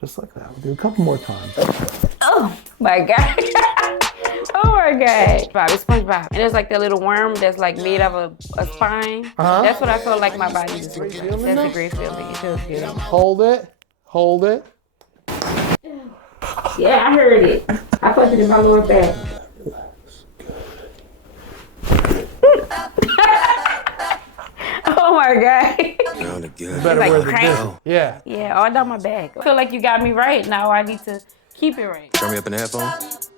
Just like that. We'll do a couple more times. Oh my God. Oh my God. Bob, it's SpongeBob. And it's like that little worm that's like made of a spine. That's what I feel like my body is doing. That's a great feeling. It feels good. Hold it. Hold it. Yeah, I heard it. I put it in my lower back. Oh my God. Better like wear the cramp. disc. Yeah. Yeah, all down my back. I feel like you got me right. Now I need to keep it right. Turn me up in the headphones.